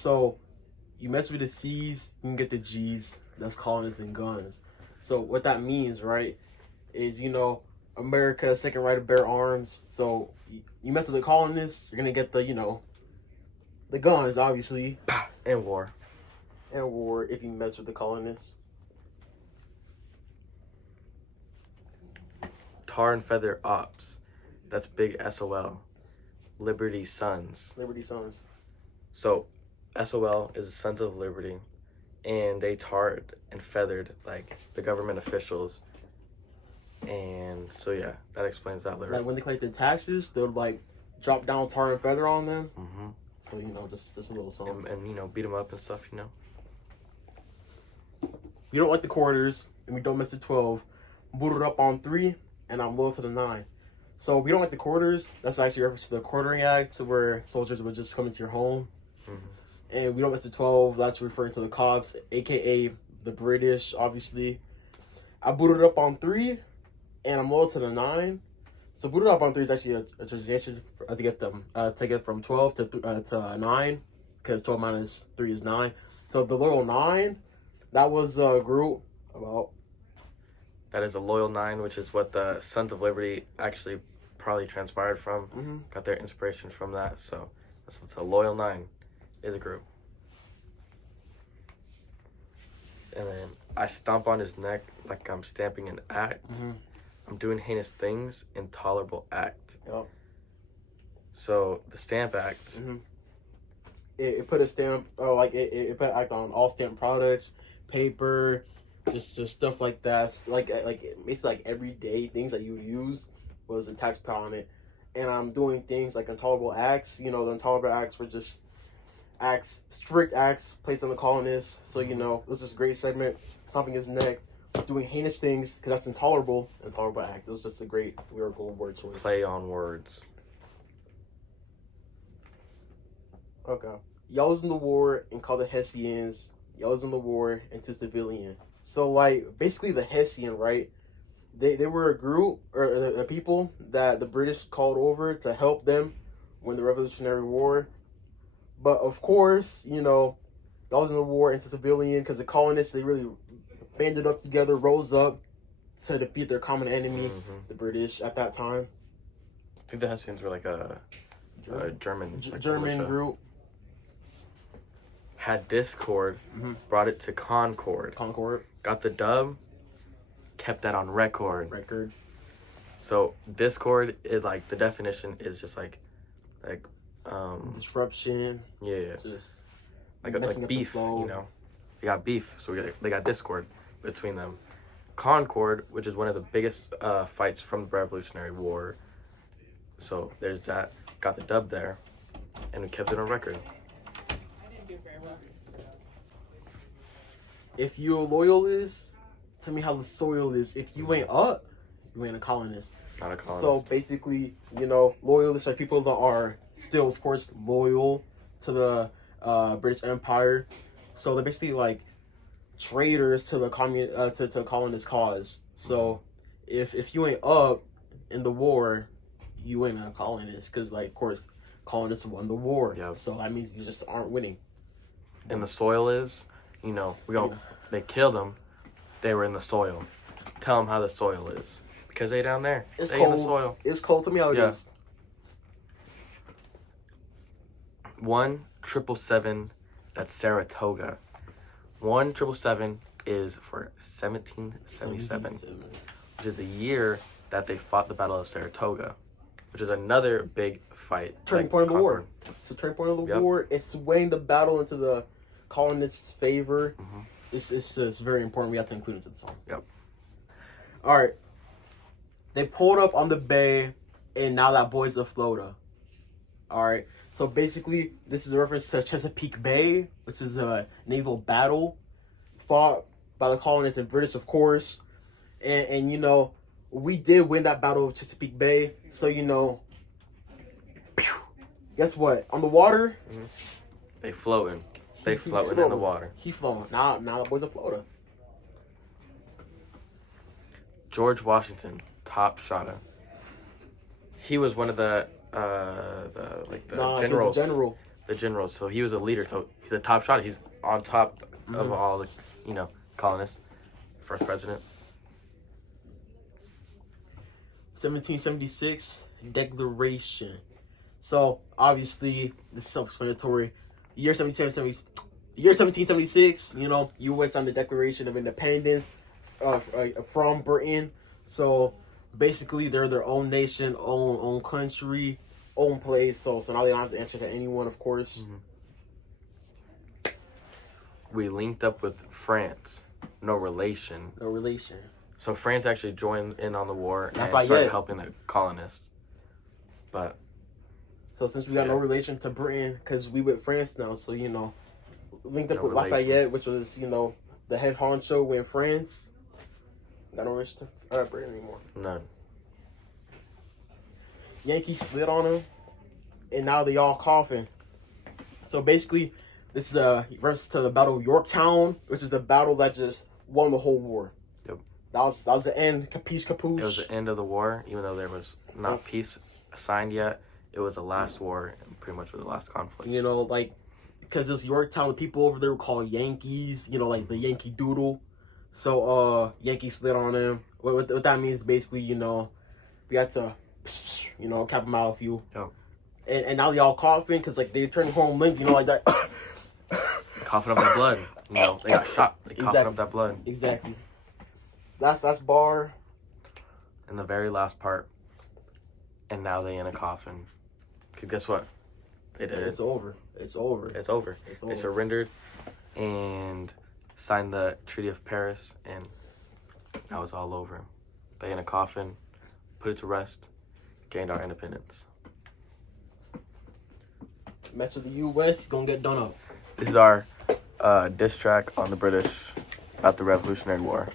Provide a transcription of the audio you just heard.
So you mess with the C's, you can get the G's. That's colonists and guns. So what that means, right, is, you know, America's second right to bear arms. So you mess with the colonists, you're gonna get the, you know, the guns, obviously, and war. and war if you mess with the colonists. Tar and feather ops. That's big S.Ö.L. Liberty Sons. Liberty Sons. So S.Ö.L is the Sons of Liberty, and they tarred and feathered like the government officials. And so yeah, that explains that lyric. Like when they collected taxes, they would like drop down tar and feather on them. Mm-hmm. So, you know, just a little song. And you know, beat them up and stuff, you know. We don't like the quarters, and we don't miss the 12. Booted up on 3, and I'm loyal to the 9. So we don't like the quarters. That's actually a reference to the Quartering Act, to where soldiers would just come into your home. Mm-hmm. And we don't miss the 12. That's referring to the cops, aka the British, obviously. I booted up on 3, and I'm loyal to the 9. So booted up on 3 is actually a transition to get them to get from 12 to 9, because 12 minus 3 is 9. So the loyal 9, that was a group about. That is a loyal 9, which is what the Sons of Liberty actually probably transpired from. Mm-hmm. Got their inspiration from that. So it's a loyal 9 is a group. And then I stomp on his neck like I'm stamping an act. Mm-hmm. I'm doing heinous things, intolerable act. Yep. So the Stamp Act. Mm-hmm. It put a stamp, it put an act on all stamped products, paper, just stuff like that. Like basically like everyday things that you would use was a tax put on it. And I'm doing things like intolerable acts. You know, the intolerable acts were just acts, strict acts placed on the colonists. So, you know, it was this great segment, stomping his neck, doing heinous things, because that's intolerable act. It was just a great lyrical word choice. Play on words. Okay. Y'all was in the war and called the Hessians. Y'all was in the war into civilian. So, like, basically the Hessian, right? They were a group, or a people that the British called over to help them win the Revolutionary War. But, of course, you know, y'all was in the war into civilian, because the colonists, they really banded up together, rose up to defeat their common enemy, Mm-hmm. the British, at that time. I think the Hessians were like a German militia. Group. Had discord, Mm-hmm. brought it to concord. Got the dub, kept that on record. So discord is like, the definition is just like disruption. Yeah. Just like beef, you know. They got beef, so they got discord between them. Concord, which is one of the biggest fights from the Revolutionary War. So there's that. Got the dub there, and we kept it on record. If you're a loyalist, tell me how the soil is. If you ain't up, you ain't a colonist. Not a colonist. So basically, you know, loyalists are people that are still, of course, loyal to the British Empire. So they're basically like traitors to the to colonist cause. So if you ain't up in the war, you ain't a colonist, because, like, of course, colonists won the war. Yep. So that means you just aren't winning. And the soil is, you know, they killed them. They were in the soil. Tell them how the soil is, because they down there. It's they cold. In the soil. It's cold. Tell me how it is. 1-777. That's Saratoga. 1-777 is for 1777, which is the year that they fought the Battle of Saratoga, which is another big fight. Turning point of the war. It's a turning point of the war. It's swaying the battle into the colonists' favor. Mm-hmm. It's very important. We have to include it to the song. Yep. All right. They pulled up on the bay, and now that boy's afloat. All right. So basically, this is a reference to Chesapeake Bay, which is a naval battle fought by the colonists and British, of course. And you know, we did win that battle of Chesapeake Bay. So, you know, guess what? On the water, they floating. They floating in the water. He floating. Now the boy's afloat. George Washington, top shotter. He was one of the generals. General. the general. So he was a leader. So he's a top shot. He's on top of all the, colonists. First president. 1776 Declaration. So obviously, this is self-explanatory. Year 1776. U.S. signed the Declaration of Independence from Britain. So basically, they're their own nation, own country, own place. So now they don't have to answer to anyone, of course. We linked up with France. No relation. No relation. So France actually joined in on the war and Not started yet. helping the colonists. But so since we got no relation to Britain, because we with France now, so linked up with Lafayette, which was the head honcho in France. Got no relation to Britain anymore. None. Yankees slid on him, and now they all coughing. So basically, this is a reference to the Battle of Yorktown, which is the battle that just won the whole war. Yep. That was the end. Capiche, capoose. It was the end of the war, even though there was not peace signed yet. It was the last war, and pretty much was the last conflict. Because it was Yorktown, the people over there were called Yankees. Like the Yankee Doodle. So Yankees slid on him. What that means basically, we had to, cap them out a few. Yep. And now they all coughing because they turned home limp, like that. Coughing up that blood. They got shot. They coughing up that blood. Exactly. That's bar. And the very last part. And now they in a coffin. Cause guess what? They did. It's over. It's over. It's over. They surrendered and signed the Treaty of Paris, and now it's all over. They in a coffin, put it to rest, gained our independence. Mess with the U.S., gonna get done up. This is our diss track on the British about the Revolutionary War.